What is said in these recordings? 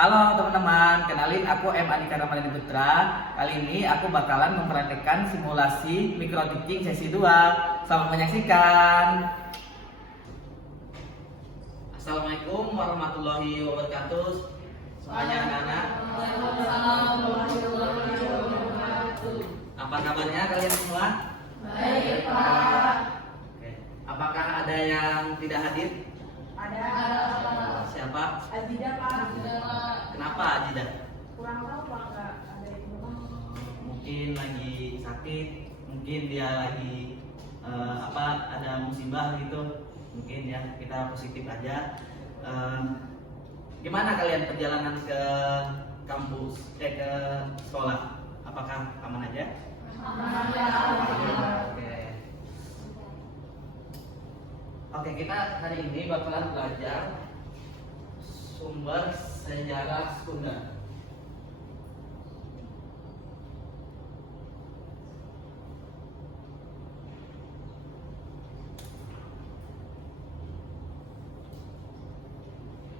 Halo teman-teman, kenalin aku M. Andika Ramadhani Putra. Kali ini aku bakalan mempraktekkan simulasi micro teaching sesi 2. Selamat menyaksikan. Assalamualaikum warahmatullahi wabarakatuh. Semuanya anak-anak. Apa kabarnya kalian semua? Baik, Pak. Oke. Apakah ada yang tidak hadir? Ada. Siapa? Ajidah, Pak. Kenapa Ajida? Kurang tahu, Pak. Nggak ada itu. Mungkin lagi sakit, mungkin dia lagi ada musibah gitu, mungkin ya, kita positif aja. Gimana kalian perjalanan ke kampus, ke sekolah? Apakah aman aja? Oke, kita hari ini bakalan belajar sumber sejarah sekunder.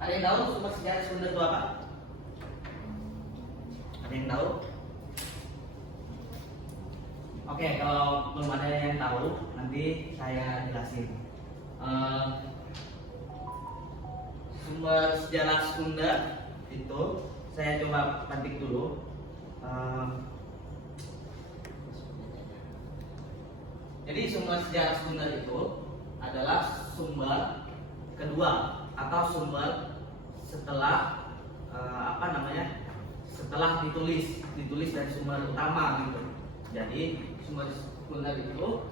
Ada yang tahu sumber sejarah sekunder itu apa? Ada yang tahu? Oke, kalau belum ada yang tahu, nanti saya jelasin. Sumber sejarah sekunder itu saya coba petik dulu. Jadi sumber sejarah sekunder itu adalah sumber kedua atau sumber setelah setelah ditulis dari sumber utama gitu. Jadi sumber sekunder itu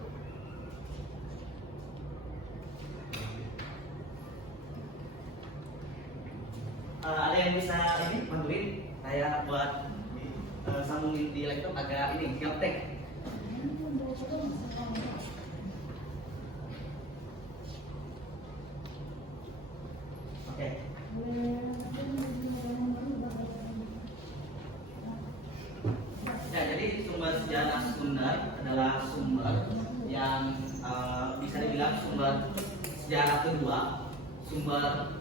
ada yang bisa ini bantuin saya buat sambungin di laptop agak ini gaptek. Oke. Ya, jadi sumber sejarah sekunder adalah sumber yang bisa dibilang sumber sejarah kedua, sumber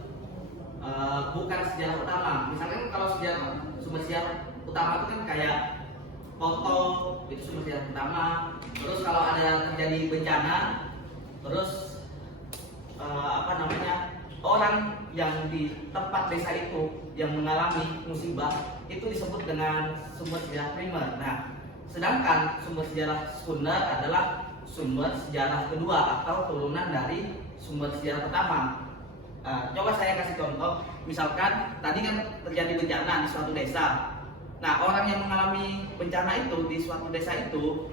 bukan sejarah utama. Misalkan kalau sumber sejarah utama itu kan kayak foto, itu sumber sejarah utama. Terus kalau ada terjadi bencana, terus orang yang di tempat desa itu yang mengalami musibah itu disebut dengan sumber sejarah primer. Nah, sedangkan sumber sejarah sekunder adalah sumber sejarah kedua atau turunan dari sumber sejarah pertama. Coba saya kasih contoh, misalkan tadi kan terjadi bencana di suatu desa. Nah, orang yang mengalami bencana itu di suatu desa itu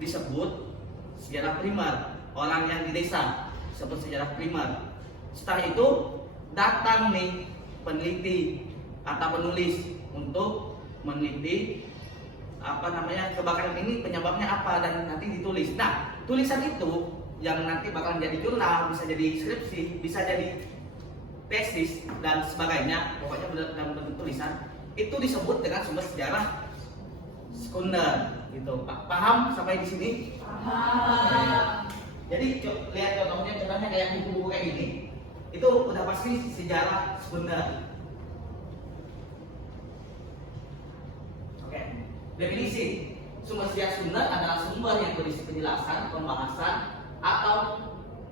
disebut sejarah primer. Orang yang di desa disebut sejarah primer. Setelah itu datang nih peneliti atau penulis untuk meneliti kebakaran ini penyebabnya apa dan nanti ditulis. Nah, tulisan itu yang nanti bakal jadi jurnal, bisa jadi skripsi, bisa jadi tesis dan sebagainya, pokoknya dalam bentuk tulisan itu disebut dengan sumber sejarah sekunder gitu. Paham sampai di sini? Paham. Jadi lihat contohnya kayak buku-buku kayak gini, itu udah pasti sejarah sekunder. Oke, definisi sumber sejarah sekunder adalah sumber yang berisi penjelasan, pembahasan atau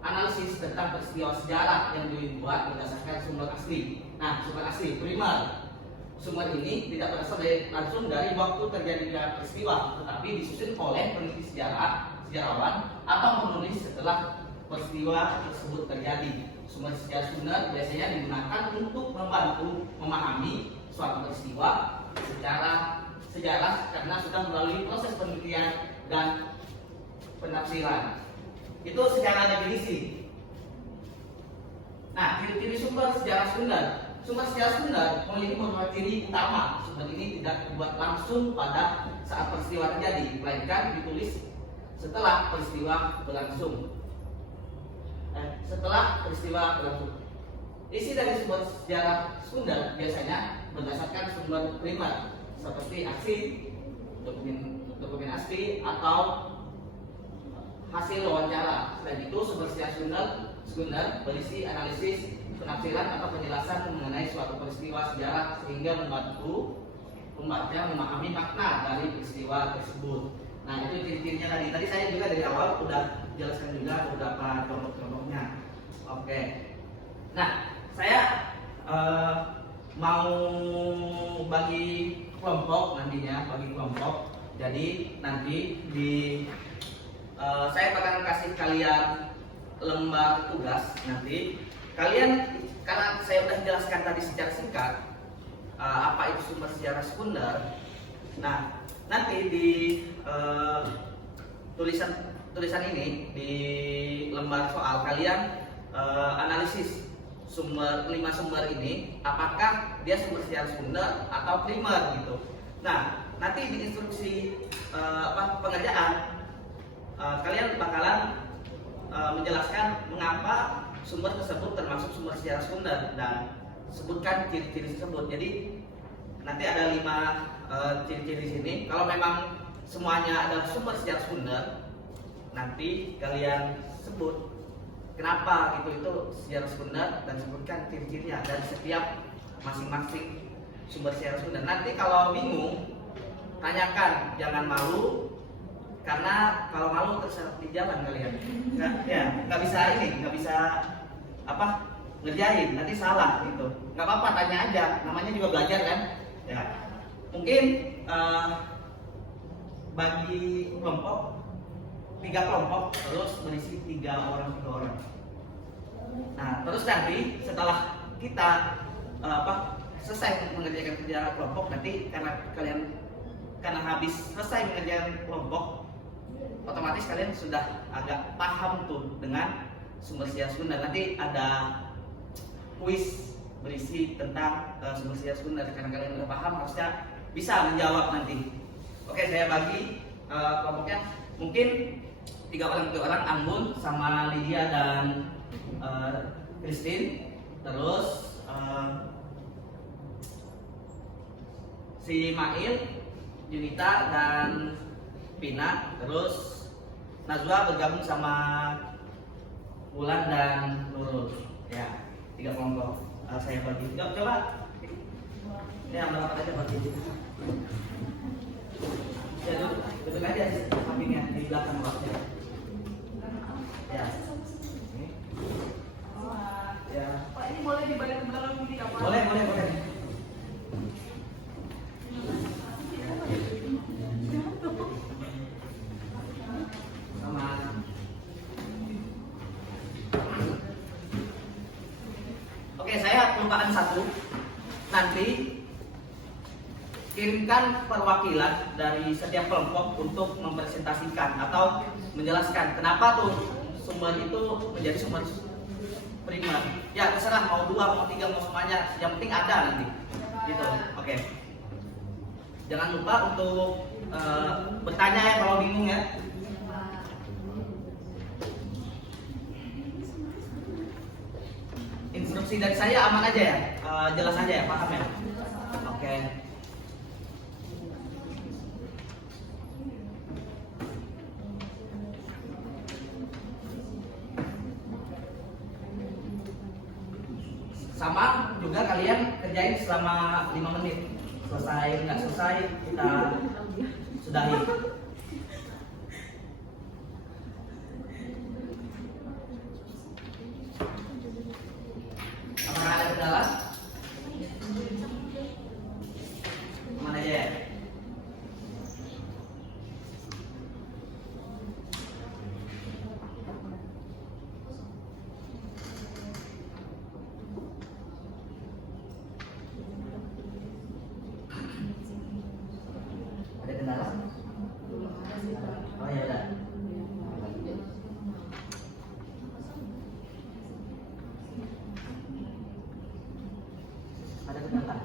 analisis tentang peristiwa sejarah yang dibuat berdasarkan sumber asli. Nah, sumber asli primer. Sumber ini tidak berasal langsung dari waktu terjadinya peristiwa, tetapi disusun oleh peneliti sejarawan atau penulis setelah peristiwa tersebut terjadi. Sumber sejarah sekunder biasanya digunakan untuk membantu memahami suatu peristiwa secara sejarah karena sudah melalui proses penelitian dan penafsiran. Itu secara definisi. Nah, ciri-ciri sumber sejarah sekunder. Sumber sejarah sekunder memiliki beberapa ciri utama. Sumber ini tidak dibuat langsung pada saat peristiwa terjadi, melainkan ditulis setelah peristiwa berlangsung. Isi dari sumber sejarah sekunder biasanya berdasarkan sumber primer seperti aksi, dokumen asli atau hasil wawancara. Selain itu, sumber sejarah sekunder berisi analisis penafsiran atau penjelasan mengenai suatu peristiwa sejarah sehingga membantu pembaca memahami makna dari peristiwa tersebut. Nah, itu ciri-cirinya tadi. Tadi saya juga dari awal udah jelaskan juga beberapa contoh-contohnya. Oke. Nah, saya mau bagi kelompok nantinya, bagi kelompok. Jadi nanti di saya akan kasih kalian lembar tugas nanti. Kalian, karena saya sudah jelaskan tadi secara singkat apa itu sumber sejarah sekunder. Nah, nanti di tulisan ini di lembar soal kalian analisis 5 sumber ini, apakah dia sumber sejarah sekunder atau primer gitu. Nah, nanti di instruksi pengerjaan kalian bakalan menjelaskan mengapa sumber tersebut termasuk sumber sejarah sekunder dan sebutkan ciri-ciri tersebut. Jadi nanti ada 5 ciri-ciri di sini. Kalau memang semuanya adalah sumber sejarah sekunder, nanti kalian sebut kenapa itu sejarah sekunder dan sebutkan ciri-cirinya dari setiap masing-masing sumber sejarah sekunder. Nanti kalau bingung, tanyakan, jangan malu, karena kalau malu terus di jalan kalian nggak bisa ngerjain, nanti salah gitu. Nggak apa-apa, tanya aja, namanya juga belajar kan ya. Mungkin bagi kelompok 3 kelompok, terus berisi 3 orang. Nah, terus nanti setelah kita selesai mengerjakan kerja kelompok, nanti karena habis selesai mengerjakan kelompok, otomatis kalian sudah agak paham tuh dengan sumber sejarah sekunder. Nanti ada kuis berisi tentang sumber sejarah sekunder. Karena kalian udah paham, harusnya bisa menjawab nanti. Oke, saya bagi kelompoknya mungkin 3 orang, Anggun sama Lydia dan Christine. Terus si Mail, Junita dan Pina. Terus Najwa bergabung sama Wulan dan Nurul. Ya, 3 kelompok saya bagi. Coba ya, merapat aja bagi. Ya, duduk aja di sampingnya, di belakang waktunya. Ya. Ini. Ya. Pak, ini boleh dibalik ke belakang gini ya, Pak? Boleh. Sama. Oke, saya kelupaan satu. Nanti kirimkan perwakilan dari setiap kelompok untuk mempresentasikan atau menjelaskan kenapa tuh sumber itu menjadi sumber primer. Ya, terserah mau 2, mau 3, mau semuanya, yang penting ada nanti. Gitu. Oke. Jangan lupa untuk bertanya ya kalau bingung ya. Instruksi dari saya aman aja ya, jelas aja ya, paham ya. Oke. Sama juga kalian kerjain selama 5 menit. Selesai nggak selesai kita sudahi. Apakah ada kendala? Mana aja ya? Ada kendala? Oh ya udah. Ada kendala?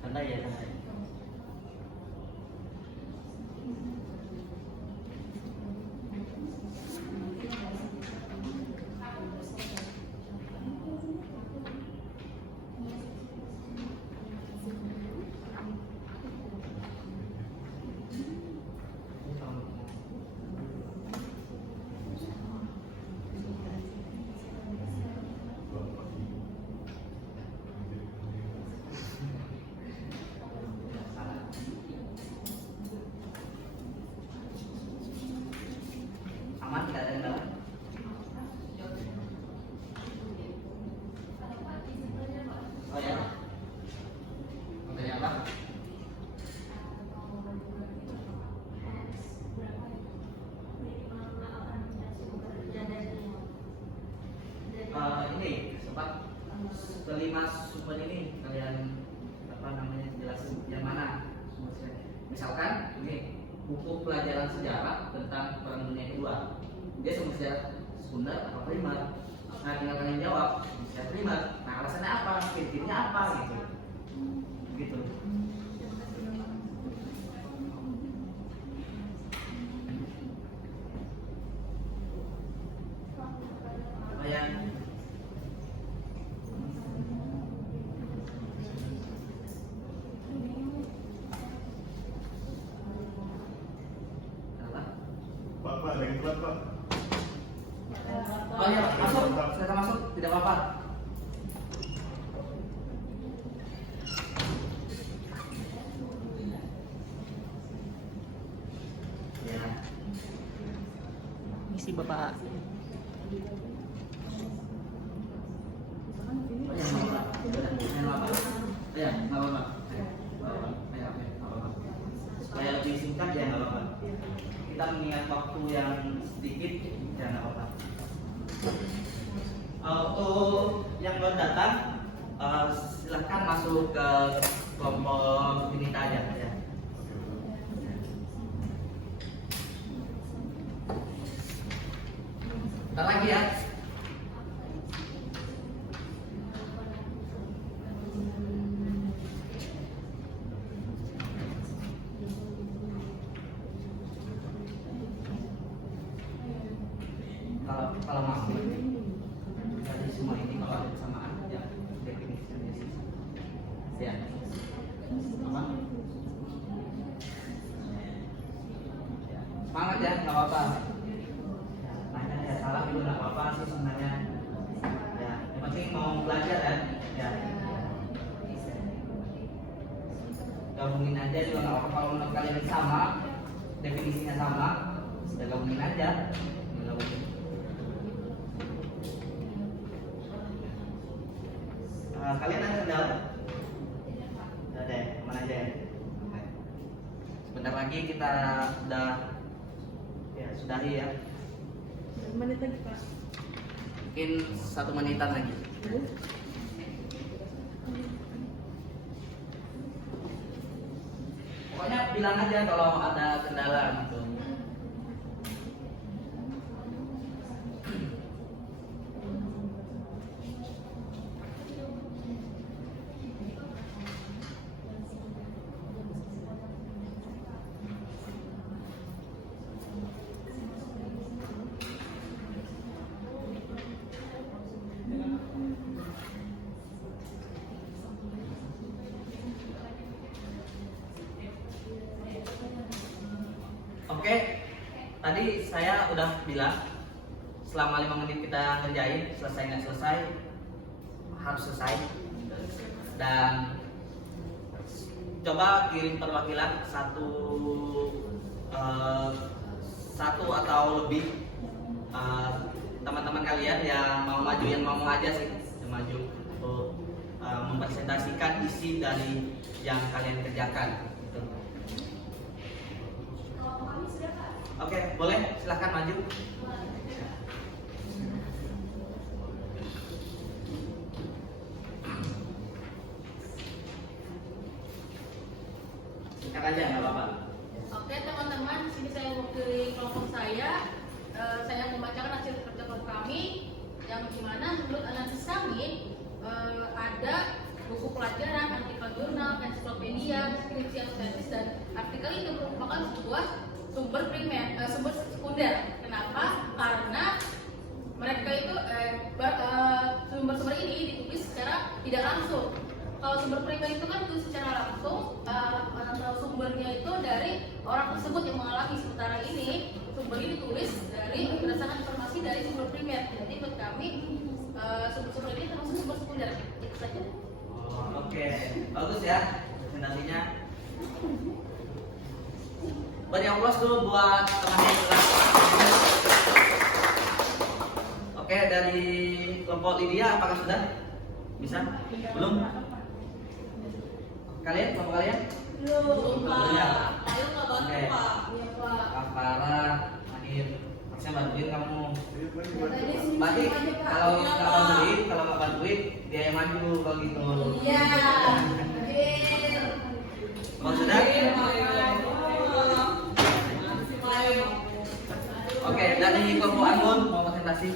Santai ya, santai. kelima sumber ini kalian apa namanya jelasin yang mana sumber sejarah. Misalkan ini buku pelajaran sejarah tentang Perang Dunia Kedua, dia sumber sejarah sekunder atau primer. Nah tinggal kalian jawab sejarah primer. Nah alasannya apa, kritiknya apa gitu. Gitu. Lumayan. Kenapa? Pak, lagi telat Pak. Oh iya, masuk, silakan masuk, tidak apa-apa. Ya. Misi Bapak. Oh ya, nggak apa-apa. Nggak apa-apa. Ya, nggak apa-apa. Supaya lebih singkat ya nggak apa-apa. Kita mengingat waktu yang sedikit ya nggak apa-apa. Untuk yang baru datang, silahkan masuk ke kelompok ini aja ya. Bentar lagi ya. Kalau masuk dari semua ini kalau ada kesamaan ya definisinya sih ya apa ya, semangat ya nggak apa-apa ya, nanya ya salah juga nggak apa-apa sih sebenarnya ya yang penting mau belajar kan ya gabungin aja juga nggak apa-apa kalau menurut kalian sama definisinya sama sudah gabungin aja gabungin. Kalian ada kendala? Tidak ada, aman aja ya. Oke. Sebentar lagi kita sudah ya sudahi ya. Menit lagi Pak. Mungkin 1 menitan lagi. Pokoknya bilang aja kalau ada kendala gitu. Oke, tadi saya udah bilang selama 5 menit kita ngerjain, selesai nggak selesai harus selesai. Dan coba kirim perwakilan satu atau lebih teman-teman kalian yang mau maju, yang mau aja sih yang maju untuk mempresentasikan isi dari yang kalian kerjakan. Gitu. Oke, boleh silahkan maju. Singkat aja nggak apa-apa. Oke teman-teman, di sini saya mewakili kelompok saya. Saya membacakan hasil kerja kelompok kami yang dimana menurut analisis kami ada buku pelajaran, artikel jurnal, ensiklopedia, skripsi atau tesis dan artikel itu merupakan sebuah sumber primer, sumber sekunder. Kenapa? Karena mereka itu sumber-sumber ini ditulis secara tidak langsung. Kalau sumber primer itu kan ditulis secara langsung, sumbernya itu dari orang tersebut yang mengalami. Sementara ini sumber ini ditulis dari berdasarkan informasi dari sumber primer. Jadi menurut kami sumber-sumber ini termasuk sumber sekunder. Itu saja. Oke, bagus ya presentasinya. Beri aplaus dulu buat teman yang kelas. Oke, dari kelompok Lydia apakah sudah? Bisa? Belum? Kalian, kelompok kalian? Belum, Pak. Ayo nggak bantu, Oke. Pak. Iya, Pak. Kak Farah, Mahir, Saya bantuin kamu. Iya, Pak, Ya, tadi Pak. sini Berarti aja, Pak. kalau Iya, nggak Pak. bantuin, kalau nggak bantuin dia yang maju kalau gitu. Iya. Deal. Kalau sudah? Oke, dari kelompok Anggun mau presentasi.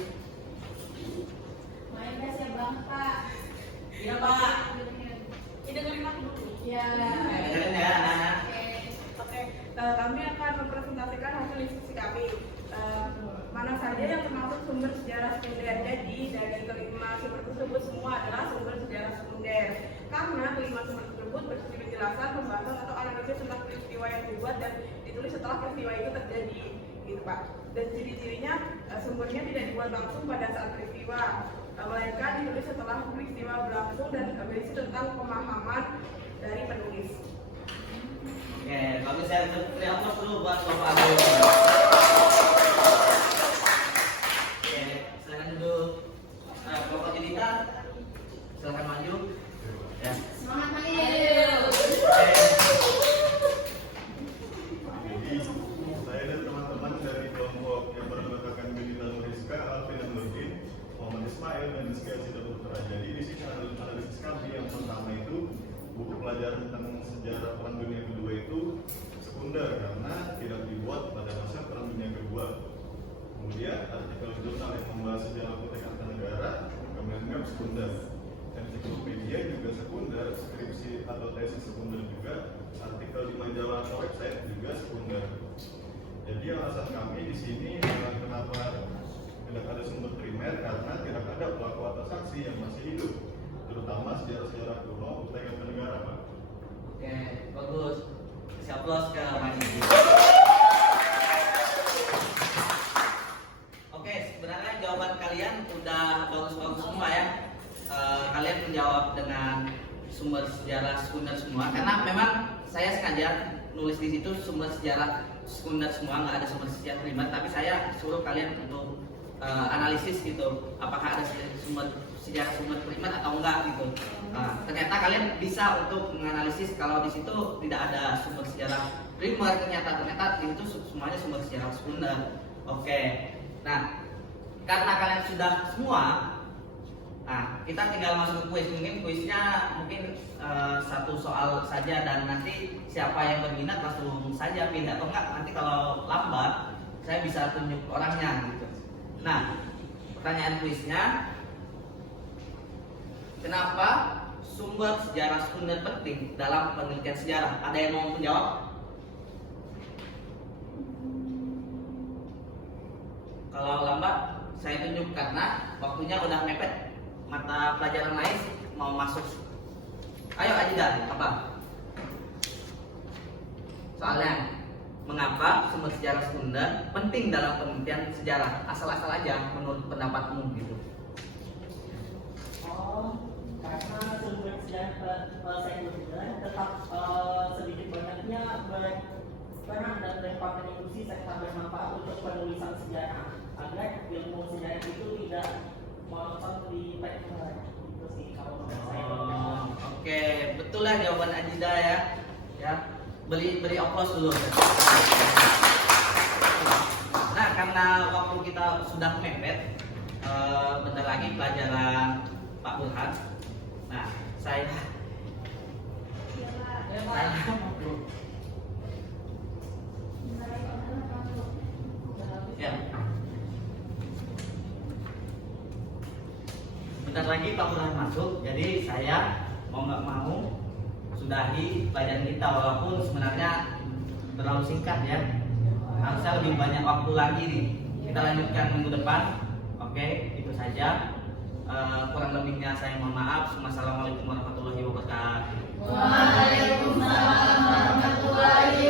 Main kasih banget, Pak. Iya, Pak. Ini dengerin aku dulu. Iya. Dengerin ya, anak-anak. Oke, kami akan mempresentasikan hasil diskusi kami. Mana saja yang termasuk sumber sejarah sekunder. Jadi dari kelima sumber tersebut semua adalah sumber sejarah sekunder. Karena kelima sumber tersebut bersifat penjelasan, pembahasan atau analisis tentang peristiwa yang dibuat dan ditulis setelah peristiwa itu terjadi, gitu Pak. Dan ciri-cirinya sumbernya tidak dibuat langsung pada saat peristiwa, melainkan ditulis setelah peristiwa berlangsung dan berisi tentang pemahaman dari penulis. Oke, bagus saya beri aplaus dulu buat Bapak Anggun. Oke, silakan duduk. Bapak Jelita, silakan maju. Ya. Semangat main. Oke. Jadi, saya dan teman-teman dari kelompok yang bernamakan Junita Nuriska, Alvin dan Nurdin, Muhammad Ismail dan Rizky Asida Putra. Jadi di sini analisis kami yang pertama itu buku pelajaran tentang sejarah Perang Dunia Kedua itu sekunder karena tidak dibuat pada masa Perang Dunia Kedua. Kemudian artikel jurnal yang membahas sejarah Kota Kartanegara kami anggap sekunder. Ensiklopedia juga sekunder, skripsi atau tesis sekunder juga, artikel di majalah atau website juga sekunder. Jadi alasan kami di sini kenapa tidak ada sumber primer karena tidak ada pelaku atau saksi yang masih hidup, terutama sejarah-sejarah kuno Kota Kartanegara, Pak. Oke, bagus. Kasih aplaus ke Mani. Oke, sebenarnya jawaban kalian udah bagus-bagus semua ya. Kalian menjawab dengan sumber sejarah sekunder semua karena memang saya sengaja nulis di situ sumber sejarah sekunder semua, nggak ada sumber sejarah primer, tapi saya suruh kalian untuk analisis gitu apakah ada sumber sejarah sumber primer atau enggak gitu. Ternyata kalian bisa untuk menganalisis kalau di situ tidak ada sumber sejarah primer, ternyata di situ semuanya sumber sejarah sekunder. Oke, nah karena kalian sudah semua, nah kita tinggal masuk ke kuis. Kuisnya satu soal saja dan nanti siapa yang berminat langsung saja pilih atau enggak nanti kalau lambat saya bisa tunjuk orangnya gitu. Nah, pertanyaan kuisnya, kenapa sumber sejarah sekunder penting dalam penelitian sejarah? Ada yang mau menjawab? Kalau lambat saya tunjuk karena waktunya udah mepet, mata pelajaran lain mau masuk. Ayo Ajida, apa? Soalnya, mengapa sumber sejarah sekunder penting dalam penelitian sejarah? Asal-asal aja menurut pendapatmu gitu. Karena sumber sejarah sekunder tetap sedikit banyaknya berperan dan berkontribusi serta bermanfaat untuk penulisan sejarah agar ilmu sejarah itu tidak meloncat di primer. Itu sih kalau menurut saya. Oke, betul lah jawaban Ajida ya. Ya, beri aplaus dulu. Nah, karena waktu kita sudah mepet, bentar lagi pelajaran Pak Burhan. Nah, saya ya. Bentar lagi Pak Burhan masuk, jadi saya mau nggak mau sudahi pelajaran kita walaupun sebenarnya terlalu singkat ya. Harusnya lebih banyak waktu lagi nih. Kita lanjutkan minggu depan. Oke, itu saja. Kurang lebihnya saya mohon maaf. Wassalamualaikum warahmatullahi wabarakatuh. Waalaikumsalam warahmatullahi